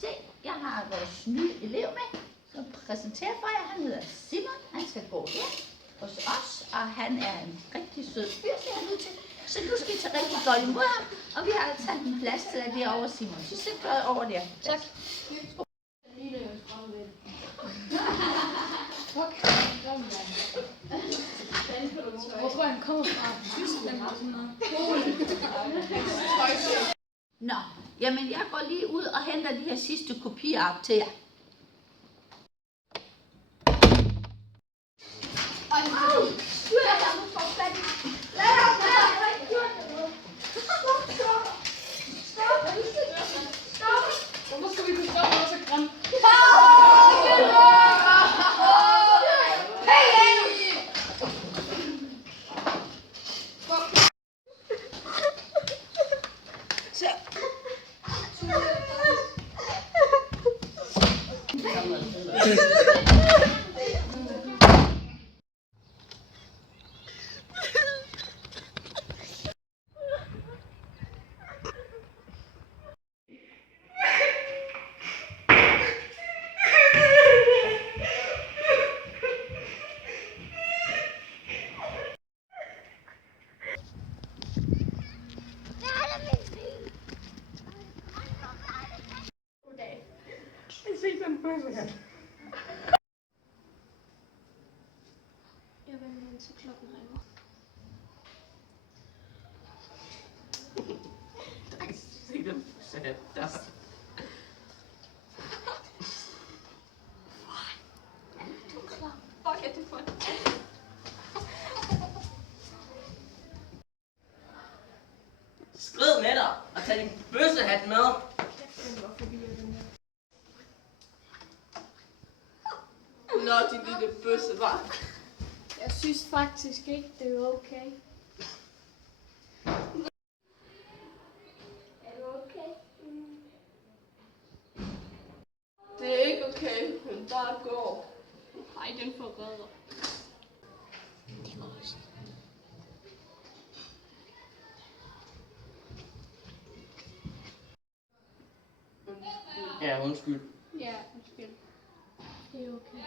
Se, jeg har vores nye elev med, som præsenterer for jer. Han hedder Simon. Han skal gå her hos os, og han er en rigtig sød fyr, ser han ud til. Så nu skal I tage rigtig godt imod ham, og vi har taget en plads til jer derovre, Simon. Så sæt dig over der. Tak. Hvor tror jeg, han kommer fra? Tyskland og sådan noget. Nå, jamen jeg går lige ud og henter de her sidste kopier op til jer. Hvorfor skal vi kunne stoppe noget så grimt? Se den bøsse her. Jeg vil vente til klokken ringer. Se den bøsse her. Du er klar. Fuck, er det for det? Skrid med dig og tag din bøssehat med. Nå, din lille bøsse, var. Jeg synes faktisk ikke, det er okay. Er du okay? Det er ikke okay, men bare gå. Nej, den forræder. Det går også. Ja, undskyld. Ja, undskyld. Det er okay.